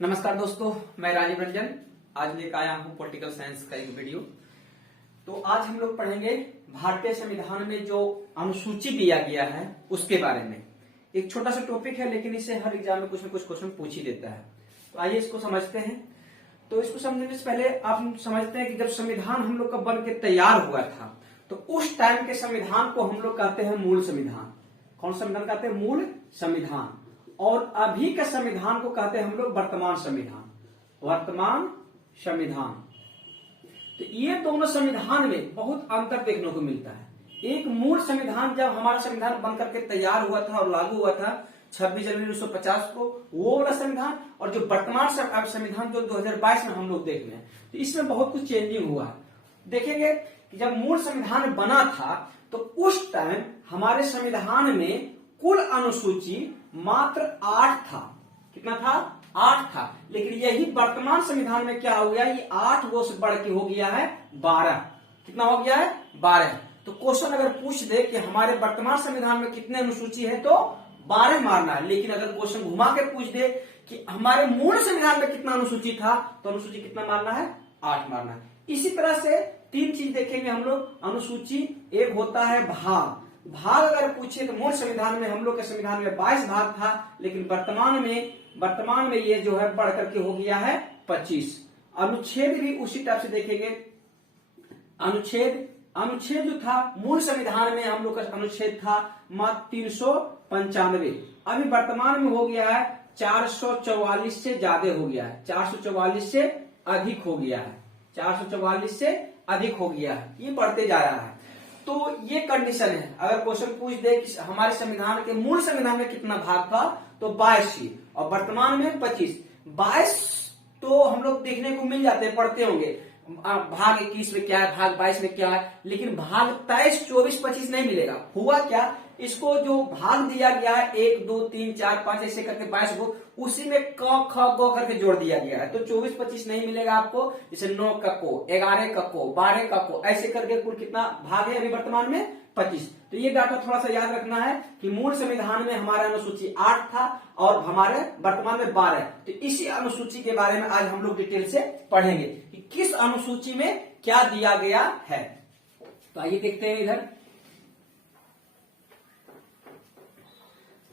नमस्कार दोस्तों, मैं राजीव रंजन आज लेकर आया हूं पॉलिटिकल साइंस का एक वीडियो। तो आज हम लोग पढ़ेंगे भारतीय संविधान में जो अनुसूची दिया गया है उसके बारे में। एक छोटा सा टॉपिक है लेकिन इसे हर एग्जाम में कुछ न कुछ क्वेश्चन पूछ ही देता है। तो आइए इसको समझते हैं। तो इसको समझने से पहले आप समझते हैं कि जब संविधान हम लोग का बन के तैयार हुआ था तो उस टाइम के संविधान को हम लोग कहते हैं मूल संविधान। कौन सा संविधान कहते हैं? मूल संविधान। और अभी के संविधान को कहते हैं हम लोग वर्तमान संविधान। वर्तमान संविधान। तो ये दोनों संविधान में बहुत अंतर देखने को मिलता है। एक मूल संविधान जब हमारा संविधान बनकर के तैयार हुआ था और लागू हुआ था 26 जनवरी 1950 को, वो वाला संविधान, और जो वर्तमान संविधान जो 2022 में हम लोग देख रहे हैं, तो इसमें बहुत कुछ चेंजिंग हुआ है। देखेंगे कि जब मूल संविधान बना था तो उस टाइम हमारे संविधान में कुल अनुसूची मात्र 8 था। कितना था? 8 था। लेकिन यही वर्तमान संविधान में क्या हो गया? ये 8 वो से बढ़ के हो गया है 12। कितना हो गया है? 12। तो क्वेश्चन अगर पूछ दे कि हमारे वर्तमान संविधान में कितने अनुसूची है तो 12 मारना है। लेकिन अगर क्वेश्चन घुमा के पूछ दे कि हमारे मूल संविधान में कितना अनुसूची था तो अनुसूची कितना मारना है? 8 मारना है। इसी तरह से 3 चीज देखेंगे हम लोग। अनुसूची एक होता है भाग। भाग अगर पूछे तो मूल संविधान में हम लोग के संविधान में 22 भाग था, लेकिन वर्तमान में ये जो है बढ़ करके हो गया है 25। अनुच्छेद भी उसी टाइप से देखेंगे। अनुच्छेद जो था मूल संविधान में हम लोग का अनुच्छेद था मात्र 395। अभी वर्तमान में हो गया है 444 से ज्यादा हो गया है। 444 से अधिक हो गया है। 444 से अधिक हो गया है। ये बढ़ते जा रहा है। तो ये कंडीशन है। अगर क्वेश्चन पूछ दे कि हमारे संविधान के मूल संविधान में कितना भाग था तो 22 ही, और वर्तमान में 25। 22 तो हम लोग देखने को मिल जाते हैं, पढ़ते होंगे। भाग 21 में क्या है, भाग 22 में क्या है, लेकिन भाग 23, 24, 25 नहीं मिलेगा। हुआ क्या? इसको जो भाग दिया गया है 1, 2, 3, 4, 5 ऐसे करके 22 को, उसी में क ख ग करके जोड़ दिया गया है। तो 24, 25 नहीं मिलेगा आपको। जैसे 9 का को, 11 का को, 12 का को, ऐसे करके कुल कितना भाग है अभी वर्तमान में? 25। तो ये डाटा थोड़ा सा याद रखना है कि मूल संविधान में हमारा अनुसूची 8 था और हमारे वर्तमान में 12 है। तो इसी अनुसूची के बारे में आज हम लोग डिटेल से पढ़ेंगे कि किस अनुसूची में क्या दिया गया है। तो आइए देखते हैं इधर।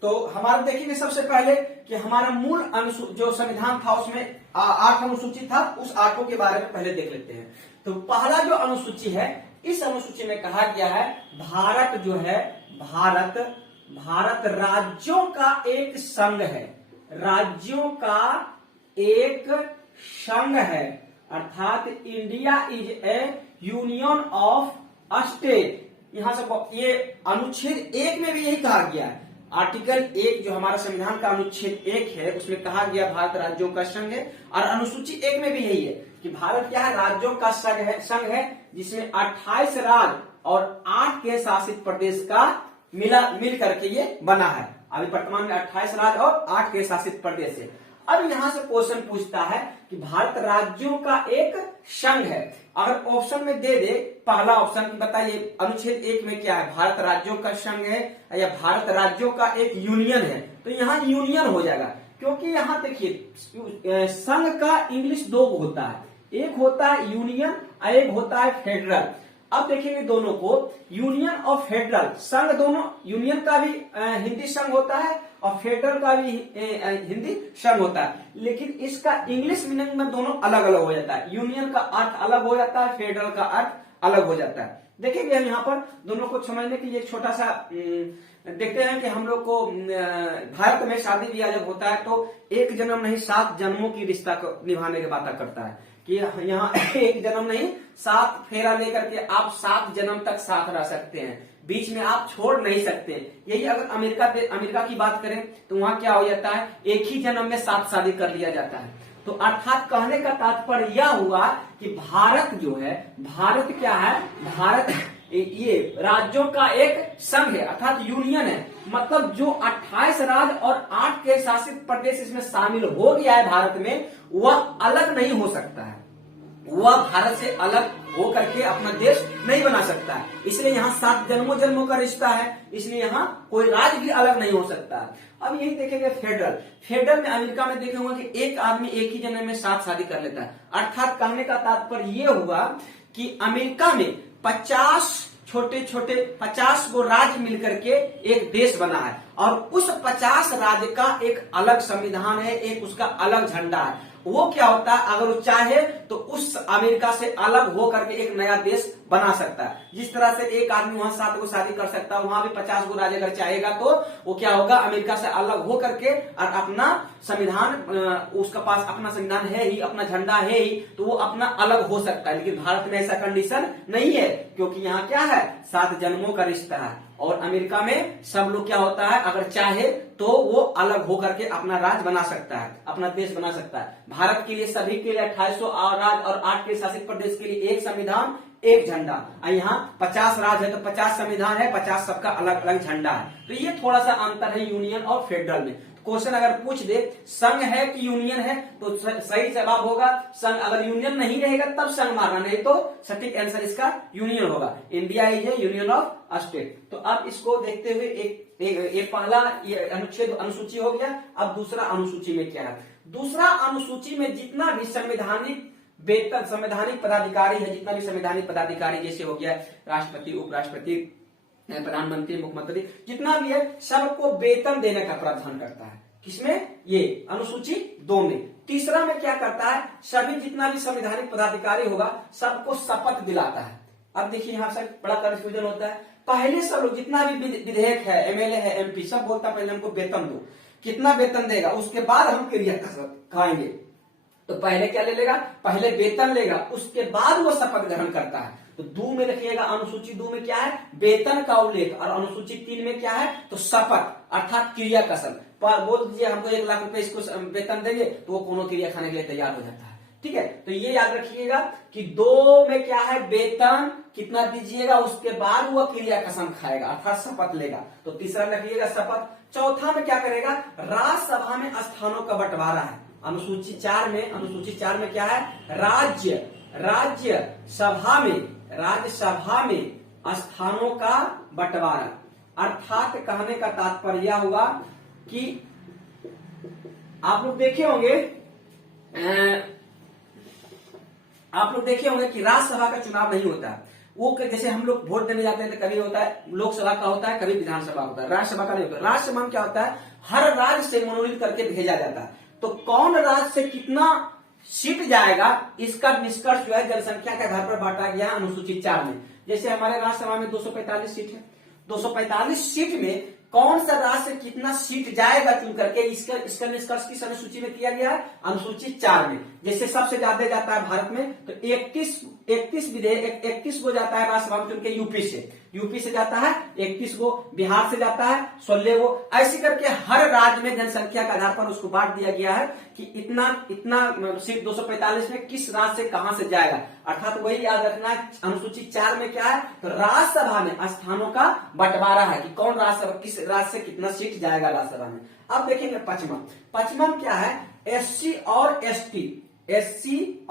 तो हमारा देखेंगे सबसे पहले कि हमारा मूल जो संविधान था उसमें 8 अनुसूची था। उस 8 के बारे में पहले देख लेते हैं। तो पहला जो अनुसूची है, इस अनुसूची में कहा गया है भारत जो है, भारत राज्यों का एक संघ है। राज्यों का एक संघ है, अर्थात India is A union of state. यहां से ये अनुच्छेद 1 में भी यही कहा गया है। आर्टिकल 1 जो हमारा संविधान का अनुच्छेद 1 है उसमें कहा गया भारत राज्यों का संघ है, और अनुसूची 1 में भी यही है कि भारत क्या है? राज्यों का संघ है जिसमें 28 राज्य और 8 के शासित प्रदेश का मिल करके ये बना है। अभी वर्तमान में 28 राज्य और 8 के शासित प्रदेश है। अब यहां से क्वेश्चन पूछता है कि भारत राज्यों का एक संघ है। अगर ऑप्शन में दे दे पहला ऑप्शन, बताइए अनुच्छेद 1 में क्या है? भारत राज्यों का संघ है या भारत राज्यों का एक यूनियन है? तो यहाँ यूनियन हो जाएगा, क्योंकि यहाँ देखिए संघ का इंग्लिश 2 होता है। एक होता है यूनियन और एक होता है फेडरल। अब देखेंगे दोनों को, यूनियन और फेडरल संघ, दोनों यूनियन का भी हिंदी संघ होता है और फेडरल का भी हिंदी संघ होता है, लेकिन इसका इंग्लिश मीनिंग में दोनों अलग अलग हो जाता है। यूनियन का अर्थ अलग हो जाता है, फेडरल का अर्थ अलग हो जाता है। देखेंगे हम यहाँ पर दोनों को समझने के लिए छोटा सा देखते हैं कि हम लोग को भारत में शादी ब्याह जब होता है तो 1 जन्म नहीं 7 जन्मों की रिश्ता को निभाने की बात करता है कि यहाँ 1 जन्म नहीं 7 फेरा लेकर के आप 7 जन्म तक साथ रह सकते हैं, बीच में आप छोड़ नहीं सकते। यही अगर अमेरिका की बात करें तो वहां क्या हो जाता है? 1 ही जन्म में 7 शादी कर लिया जाता है। तो अर्थात कहने का तात्पर्य यह हुआ कि भारत जो है, भारत क्या है? भारत ये राज्यों का एक संघ है, अर्थात यूनियन है। मतलब जो 28 राज्य और 8 के शासित प्रदेश इसमें शामिल हो गया है भारत में, वह अलग नहीं हो सकता है। वह भारत से अलग हो करके अपना देश नहीं बना सकता है। इसलिए यहाँ 7 जन्मों जन्मों का रिश्ता है, इसलिए यहाँ कोई राज्य भी अलग नहीं हो सकता। अब यही देखेंगे फेडरल। फेडरल में अमेरिका में देखे होंगे कि एक आदमी एक ही जन्म में 7 शादी कर लेता है। अर्थात कहने का तात्पर्य ये हुआ कि अमेरिका में 50 छोटे छोटे 50 गो राज्य मिलकर के एक देश बना है, और उस 50 राज्य का एक अलग संविधान है, एक उसका अलग झंडा है। वो क्या होता है, अगर वो चाहे तो उस अमेरिका से अलग हो करके एक नया देश बना सकता है। जिस तरह से एक आदमी वहां 7 गो शादी कर सकता है, वहां भी 50 गो राज्य अगर चाहेगा तो वो क्या होगा, अमेरिका से अलग हो करके और अपना संविधान, उसका पास अपना संविधान है ही, अपना झंडा है ही, तो वो अपना अलग हो सकता है। लेकिन भारत में ऐसा कंडीशन नहीं है, क्योंकि यहाँ क्या है, 7 जन्मों का रिश्ता है। और अमेरिका में सब लोग क्या होता है, अगर चाहे तो वो अलग होकर के अपना राज्य बना सकता है, अपना देश बना सकता है। भारत के लिए सभी के लिए 2800 राज्य और 8 के शासित प्रदेश के लिए एक संविधान एक झंडा। यहाँ 50 राज्य है तो 50 संविधान है, 50 सबका अलग अलग झंडा है। तो ये थोड़ा सा अंतर है यूनियन और फेडरल में। क्वेश्चन अगर पूछ दे संघ है कि यूनियन है, तो सही जवाब होगा संघ। अगर यूनियन नहीं रहेगा तब संघ मारना, नहीं तो सटीक आंसर इसका यूनियन होगा। India is A union of state. तो अब इसको देखते हुए एक पहला ये अनुच्छेद अनुसूची हो गया। अब दूसरा अनुसूची में क्या है, दूसरा अनुसूची में जितना भी संवैधानिक वेतन, संवैधानिक पदाधिकारी है, जितना भी संवैधानिक पदाधिकारी जैसे हो गया राष्ट्रपति, उपराष्ट्रपति, प्रधानमंत्री, मुख्यमंत्री, जितना भी है सबको वेतन देने का प्रावधान करता है। किसमें, ये अनुसूची 2 में। तीसरा में क्या करता है, सभी जितना भी संवैधानिक पदाधिकारी होगा सबको शपथ दिलाता है। अब देखिए यहाँ से बड़ा कंफ्यूजन होता है। पहले सब लोग जितना भी विधेयक है, एमएलए है, एमपी, सब बोलता है पहले हमको वेतन दो, कितना वेतन देगा उसके बाद हम क्रिया खाएंगे। तो पहले क्या ले लेगा, पहले वेतन लेगा, उसके बाद वो शपथ ग्रहण करता है। तो 2 में लिखिएगा, अनुसूची 2 में क्या है, वेतन का उल्लेख, और अनुसूची 3 में क्या है, तो शपथ अर्थात क्रिया कसम। बोल दीजिए हमको 1 लाख रुपए इसको वेतन देंगे, तो वो कोनो क्रिया खाने के लिए तैयार हो जाता है। ठीक है, तो ये याद रखिएगा कि 2 में क्या है, वेतन कितना दीजिएगा, उसके बाद वो क्रिया कसम खाएगा अर्थात शपथ लेगा। तो तीसरा रखिएगा शपथ। चौथा में क्या करेगा, राज्यसभा में स्थानों का बंटवारा है। अनुसूची 4 में क्या है, राज्यसभा में स्थानों का बंटवारा। अर्थात कहने का तात्पर्य यह हुआ कि आप लोग देखे होंगे कि राज्यसभा का चुनाव नहीं होता। वो जैसे हम लोग वोट देने जाते हैं तो कभी होता है लोकसभा का होता है, कभी विधानसभा होता है, राज्यसभा का नहीं होता। राज्यसभा में क्या होता है, हर राज्य से मनोनीत करके भेजा जाता है। तो कौन राज्य से कितना सीट जाएगा इसका निष्कर्ष जो है जनसंख्या के आधार पर बांटा गया अनुसूची 4 में। जैसे हमारे राज्यसभा में 245 सीट है, 245 सीट में कौन सा राज्य से कितना सीट जाएगा चुन करके इसका निष्कर्ष किस अनुसूची में किया गया है, अनुसूची 4 में। जैसे सबसे ज्यादा जाता है भारत में तो 31 गो जाता है राज्यसभा में चुन के यूपी से जाता है 31 गो, बिहार से जाता है 16 गो। ऐसे करके हर राज्य में जनसंख्या के आधार पर उसको बांट दिया गया है कि इतना सीट 245 में किस राज्य से कहां से जाएगा। अर्थात वही याद रखना है, अनुसूची 4 में क्या है, तो राज्यसभा में स्थानों का बंटवारा है कि कौन राज्यसभा किस राज्य से कितना सीट जाएगा राज्यसभा में। अब देखेंगे पचमा क्या है, एससी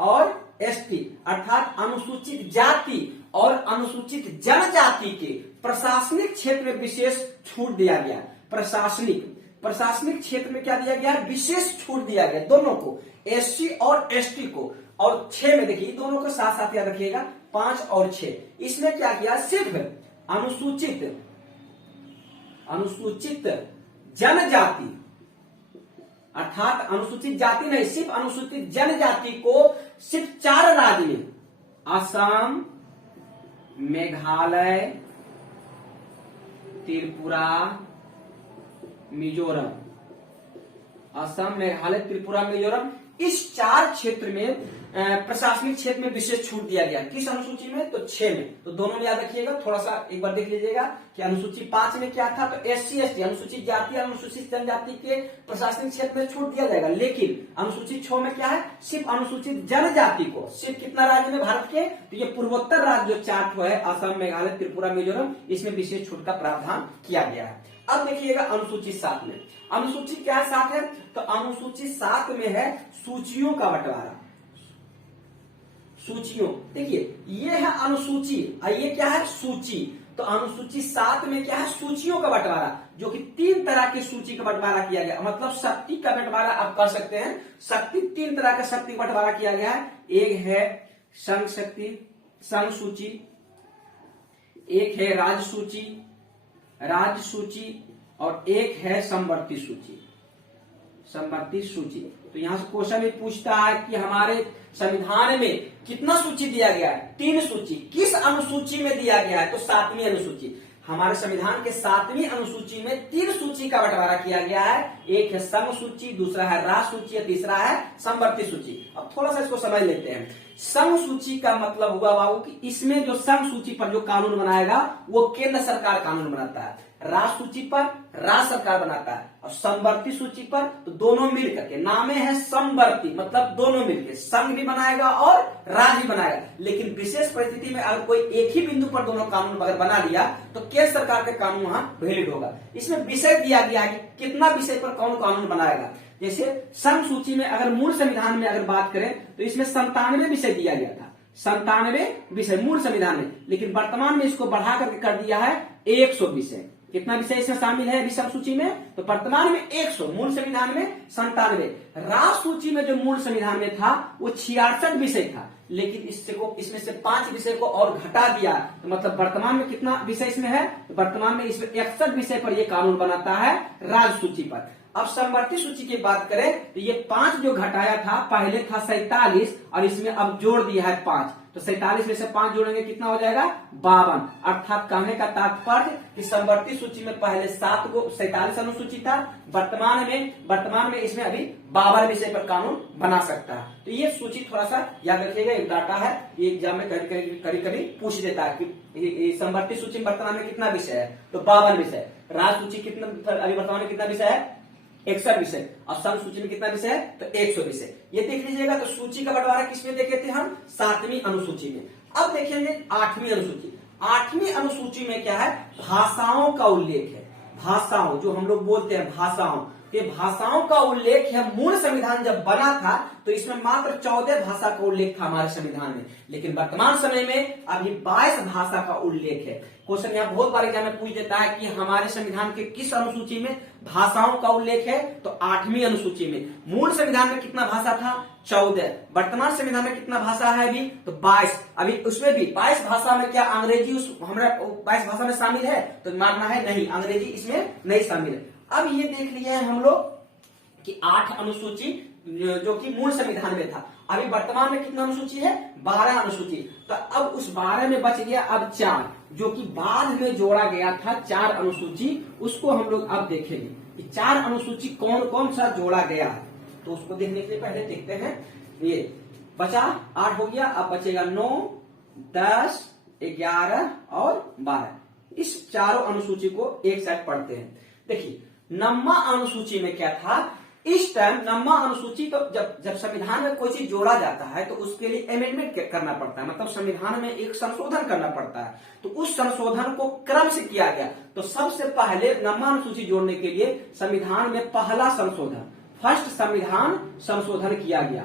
और एसटी अर्थात अनुसूचित जाति और अनुसूचित जनजाति के प्रशासनिक क्षेत्र में विशेष छूट दिया गया। प्रशासनिक क्षेत्र में क्या दिया गया, विशेष छूट दिया गया दोनों को, एससी और एसटी को। और 6 में देखिए दोनों को साथ साथ याद रखिएगा, 5 और 6। इसमें क्या किया, सिर्फ अनुसूचित जनजाति अर्थात अनुसूचित जाति नहीं, सिर्फ अनुसूचित जनजाति को सिर्फ 4 राज्य में, असम, मेघालय, त्रिपुरा, मिजोरम, असम, मेघालय, त्रिपुरा, मिजोरम, इस 4 क्षेत्र में प्रशासनिक क्षेत्र में विशेष छूट दिया गया। किस अनुसूची में, तो 6 में। तो दोनों में याद रखिएगा, थोड़ा सा एक बार देख लीजिएगा कि अनुसूची 5 में क्या था, तो एससी एसटी अनुसूचित जाति और अनुसूचित जनजाति के प्रशासनिक क्षेत्र में छूट दिया जाएगा। लेकिन अनुसूची 6 में क्या है, सिर्फ अनुसूचित जनजाति को, सिर्फ कितना राज्य में भारत के, तो ये पूर्वोत्तर राज्य जो 4 है, असम, मेघालय, त्रिपुरा, मिजोरम, इसमें विशेष छूट का प्रावधान किया गया है। अब देखिएगा अनुसूची 7 में, अनुसूची क्या 7 है, तो अनुसूची 7 में है सूचियों का बंटवारा। सूचियों। देखिए ये है अनुसूची और ये क्या है सूची। तो अनुसूची 7 में क्या है सूचियों का बंटवारा, जो कि 3 तरह की सूची का बंटवारा किया गया, मतलब शक्ति का बंटवारा आप कर सकते हैं। शक्ति 3 तरह का शक्ति का बंटवारा किया गया है। एक है संघ शक्ति, संघ सूची, एक है राज्य सूची, राज्य सूची, और एक है समवर्ती सूची, समवर्ती सूची। तो यहां से क्वेश्चन भी पूछता है कि हमारे संविधान में कितना सूची दिया गया है? 3 सूची। किस अनुसूची में दिया गया है? तो 7वीं अनुसूची। हमारे संविधान के 7वीं अनुसूची में 3 सूची का बंटवारा किया गया है। एक है संघ सूची, दूसरा है राज्य सूची, और तीसरा है समवर्ती सूची। अब थोड़ा सा इसको समझ लेते हैं। संघ सूची का मतलब हुआ बाबू कि इसमें जो संघ सूची पर जो कानून बनाएगा वो केंद्र सरकार कानून बनाता है, राज्य सूची पर राज्य सरकार बनाता है, और समवर्ती सूची पर तो दोनों मिल करके, नामे है समवर्ती, मतलब दोनों मिलकर संघ भी बनाएगा और राज्य भी बनाएगा। लेकिन विशेष परिस्थिति में अगर कोई एक ही बिंदु पर दोनों कानून अगर बना लिया तो केंद्र सरकार के कानून वहां वैलिड होगा। इसमें विषय दिया गया है कि कितना विषय पर कौन कानून बनाएगा। जैसे संघ सूची में अगर मूल संविधान में अगर बात करें तो इसमें 97 विषय दिया गया था, 97 विषय मूल संविधान में, लेकिन वर्तमान में इसको बढ़ा करके कर दिया है 100 विषय। कितना विषय इसमें शामिल है विषम सूची में? तो वर्तमान में 100, मूल संविधान में 97। राज्य सूची में जो मूल संविधान में था वो 66 विषय था, लेकिन इसमें से 5 विषय को और घटा दिया। तो मतलब वर्तमान में कितना विषय इसमें है? तो वर्तमान में इसमें 61 विषय पर यह कानून बनाता है राज्य सूची पर। अब समवर्ती सूची की बात करें तो ये 5 जो घटाया था, पहले था 47 और इसमें अब जोड़ दिया है 5, तो 47 में से 5 जोड़ेंगे कितना हो जाएगा? 52। अर्थात कहने का तात्पर्य कि समवर्ती सूची में पहले 47 अनुसूची था, वर्तमान में इसमें अभी 52 विषय पर कानून बना सकता है। तो ये सूची थोड़ा सा याद रखिएगा, एक डाटा है, ये एग्जाम में कभी पूछ देता है कि समवर्ती सूची में वर्तमान में कितना विषय है? तो 52 विषय। राज्य सूची कितना अभी वर्तमान में कितना विषय है? 61 विषय। और संघ सूची में कितना विषय है? तो 100 विषय। ये देख लीजिएगा। तो सूची का बंटवारा किसमें देखे थे हम? 7वीं अनुसूची में। अब देखेंगे 8वीं अनुसूची। 8वीं अनुसूची में क्या है? भाषाओं का उल्लेख है। भाषाओं, जो हम लोग बोलते हैं भाषाओं, ये भाषाओं का उल्लेख है। मूल संविधान जब बना था तो इसमें मात्र 14 भाषा का उल्लेख था हमारे संविधान में, लेकिन वर्तमान समय में अभी 22 भाषा का उल्लेख है। क्वेश्चन यहाँ बहुत बार एग्जाम में पूछ देता है कि हमारे संविधान के किस अनुसूची में भाषाओं का उल्लेख है? तो 8वीं अनुसूची में। मूल संविधान में कितना भाषा था? 14। वर्तमान संविधान में कितना भाषा है अभी? तो 22। अभी उसमें भी 22 भाषा में क्या अंग्रेजी हमारा 22 भाषा में शामिल है? तो मानना है नहीं, अंग्रेजी इसमें नहीं शामिल है। अब ये देख लिया है हम लोग कि 8 अनुसूची जो कि मूल संविधान में था, अभी वर्तमान में कितना अनुसूची है? 12 अनुसूची। तो अब उस 12 में बच गया अब 4, जो कि बाद में जोड़ा गया था 4 अनुसूची। उसको हम लोग अब देखेंगे कि 4 अनुसूची कौन कौन सा जोड़ा गया है। तो उसको देखने के लिए पहले देखते हैं। ये बचा 8 हो गया, अब बचेगा 9, 10, 11 और 12। इस चारों अनुसूची को एक साथ पढ़ते हैं। देखिए नम्मा अनुसूची में क्या था? इस टाइम नम्मा अनुसूची, तो जब संविधान में कोई चीज जोड़ा जाता है तो उसके लिए अमेंडमेंट करना पड़ता है, मतलब संविधान में एक संशोधन करना पड़ता है। तो उस संशोधन को क्रम से किया गया। तो सबसे पहले नम्मा अनुसूची जोड़ने के लिए संविधान में पहला संशोधन, फर्स्ट संविधान संशोधन किया गया।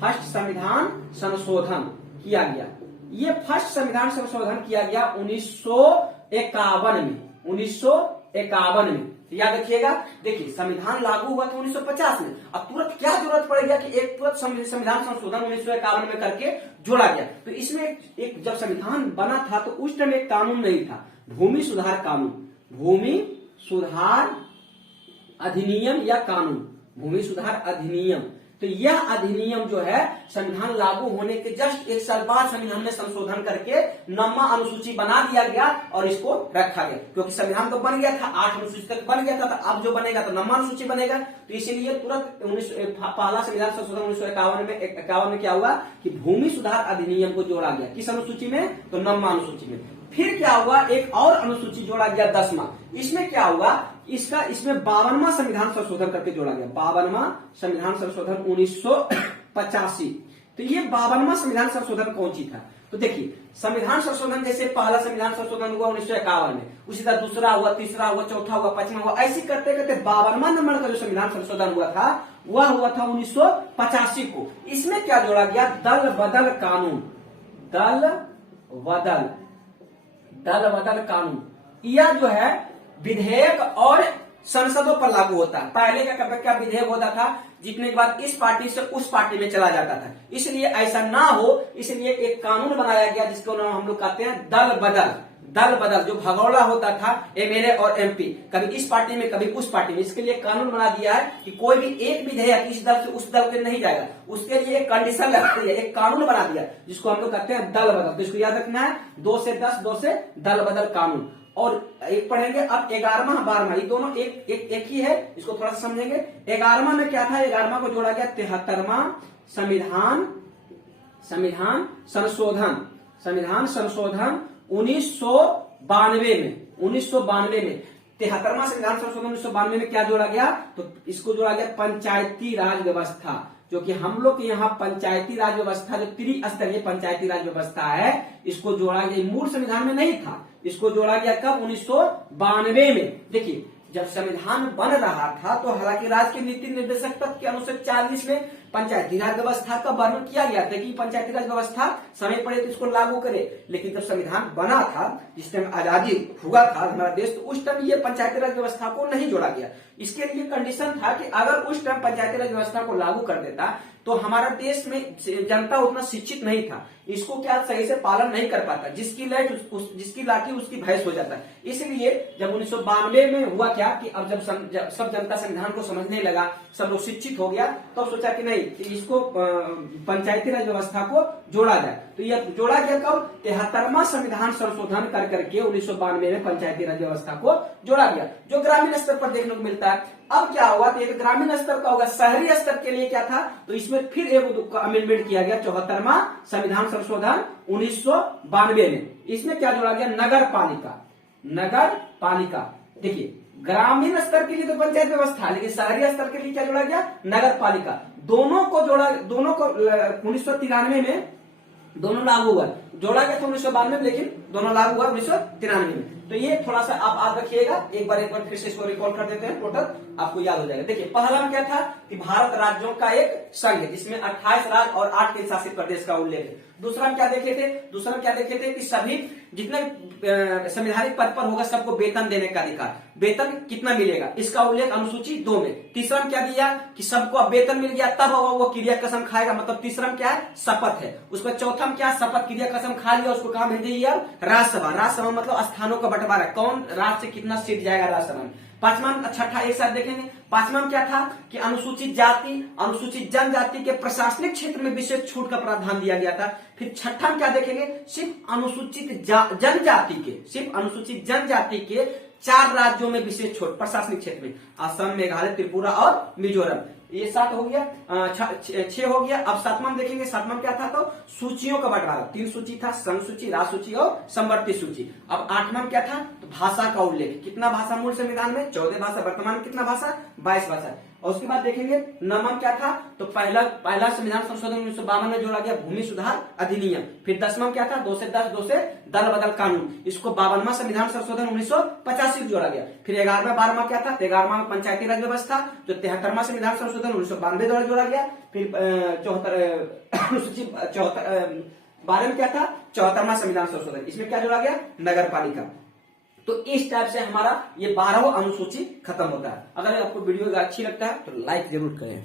फर्स्ट संविधान संशोधन किया गया। ये फर्स्ट संविधान संशोधन किया गया 1951 में। 1951 में याद रखिएगा। देखिए संविधान लागू हुआ था 1950 में। अब तुरंत क्या जरूरत पड़ेगा कि एक तुरंत संविधान संशोधन 1951 में करके जोड़ा गया। तो इसमें एक जब संविधान बना था तो उस टाइम एक कानून नहीं था, भूमि सुधार कानून, भूमि सुधार अधिनियम या कानून, भूमि सुधार अधिनियम। तो यह अधिनियम जो है संविधान लागू होने के जस्ट 1 साल बाद संविधान में संशोधन करके नम्मा अनुसूची बना दिया गया और इसको रखा गया, क्योंकि संविधान तो बन गया था, 8 अनुसूची तक बन गया था। तो अब जो बनेगा तो नम्मा अनुसूची बनेगा। तो इसीलिए तुरंत पहला संविधान संशोधन 1951 में क्या हुआ कि भूमि सुधार अधिनियम को जोड़ा गया। किस अनुसूची में? तो नम्मा अनुसूची में। फिर क्या हुआ? एक और अनुसूची जोड़ा गया 10वां। इसमें क्या हुआ? इसमें 52वां संविधान संशोधन करके जोड़ा गया। 52वां संविधान संशोधन 1985। तो ये 52वां संविधान संशोधन कौन सी था? तो देखिए संविधान संशोधन जैसे पहला संविधान संशोधन हुआ 1951 में, उसी तरह दूसरा हुआ, तीसरा हुआ, चौथा हुआ, 5वां हुआ, ऐसे करते करते 52वां नंबर का जो संविधान संशोधन हुआ था वह हुआ था 1985 को। इसमें क्या जोड़ा गया? दल बदल कानून। दल बदल कानून, यह जो है विधेयक और संसदों पर लागू होता है। पहले क्या विधेयक होता था, जीतने के बाद इस पार्टी से उस पार्टी में चला जाता था, इसलिए ऐसा ना हो इसलिए एक कानून बनाया गया जिसको नाम हम लोग कहते हैं दल बदल, जो भगोड़ा होता था एमएलए और एमपी, कभी इस पार्टी में कभी उस पार्टी में। इसके लिए कानून बना दिया है कि कोई भी एक विधेयक इस दल से उस दल के नहीं जाएगा, उसके लिए एक कंडीशन लगती है, एक कानून बना दिया जिसको हम लोग कहते हैं दल बदल। तो इसको याद रखना है, 2 से 10, 2 से दल बदल कानून। और एक पढ़ेंगे अब 11वां 12वां, ये दोनों एक ही है, इसको थोड़ा सा समझेंगे। 11वां में क्या था, 11वां को जोड़ा गया 73वां संविधान संशोधन 1992 में 73वां संविधान संशोधन 1992 में क्या जोड़ा गया, तो इसको जोड़ा गया पंचायती राज व्यवस्था, जो कि हम लोग के यहाँ पंचायती राज व्यवस्था जो त्रिस्तरीय पंचायती राज व्यवस्था है, इसको जोड़ा गया। मूल संविधान में नहीं था, इसको जोड़ा गया कब, 1992 में। देखिए जब संविधान बन रहा था तो हालांकि राज्य के नीति निर्देशक तत्व के अनुच्छेद 40 में पंचायती राज व्यवस्था का वर्णन किया गया था कि पंचायती राज व्यवस्था समय पड़े तो इसको लागू करे। लेकिन जब संविधान बना था, जिस टाइम आजादी हुआ था हमारा देश, तो उस टाइम ये पंचायती राज व्यवस्था को नहीं जोड़ा गया। इसके लिए कंडीशन था कि अगर उस टाइम पंचायती राज व्यवस्था को लागू कर देता तो हमारा देश में जनता उतना शिक्षित नहीं था, इसको क्या सही से पालन नहीं कर पाता, जिसकी लाठी उसकी भैंस हो जाता। इसलिए जब 1992 में हुआ क्या कि अब जब सब जनता संविधान को समझने लगा, सब लोग शिक्षित हो गया, तो सोचा कि नहीं इसको पंचायती राज व्यवस्था को जोड़ा जाए। तो यह जोड़ा गया कब, 73वां संविधान संशोधन कर करके 1992 में पंचायती राज व्यवस्था को जोड़ा गया, जो ग्रामीण स्तर पर देखने को मिलता है। अब क्या हुआ, तो एक ग्रामीण स्तर का होगा, शहरी स्तर के लिए क्या था, तो इसमें फिर एक अमेंडमेंट किया गया 74वां संविधान संशोधन 1992 में। इसमें क्या जोड़ा गया, नगर पालिका। देखिए ग्रामीण स्तर के लिए तो पंचायत व्यवस्था, लेकिन शहरी स्तर के लिए क्या जोड़ा गया, नगर पालिका। दोनों को 1993 में दोनों लागू हुआ, जोड़ा गया था 1992 में, लेकिन दोनों लागू हुआ 1993 में। तो ये थोड़ा सा आप याद रखिएगा, एक बार फिर से इसको रिकॉल कर देते हैं, टोटल आपको याद हो जाएगा। देखिए पहला में क्या था कि भारत राज्यों का एक संघ है जिसमें 28 राज्य और 8 केंद्र शासित प्रदेश का उल्लेख है। दूसरा में क्या देखे थे कि सभी जितने संवैधानिक पद पर होगा सबको वेतन देने का अधिकार, वेतन कितना मिलेगा इसका उल्लेख अनुसूची 2 में। तीसरा में क्या दिया कि सबको अब वेतन मिल गया तब वो क्रिया कसम खाएगा, मतलब तीसरा में क्या है, शपथ है। उसका चौथा में क्या, शपथ क्रिया कसम खा लिया, उसको कहा भेज दिया राज्यसभा मतलब स्थानों का बंटवारा, कौन राज्य से कितना सीट जाएगा राज्यसभा में। पांचवा छठा एक साथ देखेंगे। पांचवा में क्या था कि अनुसूचित जाति अनुसूचित जनजाति के प्रशासनिक क्षेत्र में विशेष छूट का प्रावधान दिया गया था। फिर छठा में क्या देखेंगे, सिर्फ अनुसूचित जनजाति के 4 राज्यों में विशेष छूट प्रशासनिक क्षेत्र में, असम, मेघालय, त्रिपुरा और मिजोरम। ये 7 हो गया, 6 हो गया। अब 7वां में देखेंगे, 7वां में क्या था, तो सूचियों का बंटवारा, 3 सूची था, संघ सूची, राज सूची और समवर्ती सूची। अब 8वां में क्या था, तो भाषा का उल्लेख, कितना भाषा मूल संविधान में, 14 भाषा, वर्तमान में कितना भाषा, 22 भाषा। और उसके बाद देखेंगे 9वां क्या था, तो पहला संविधान संशोधन 1952 में जोड़ा गया भूमि सुधार अधिनियम। फिर 10वां क्या था, 2 से 10, 2 से दल बदल कानून, इसको 52वां संविधान संशोधन 1985 में जोड़ा गया। फिर 11वां 12वां क्या था, 11वां में पंचायती राज व्यवस्था जो 73वां संविधान संशोधन 1992 द्वारा जोड़ा गया। फिर 12 में क्या था, 74वां संविधान संशोधन, इसमें क्या जोड़ा गया, नगर पालिका। तो इस टाइप से हमारा ये 12वां अनुसूची खत्म होता है। अगर आपको वीडियो अच्छी लगता है तो लाइक जरूर करें।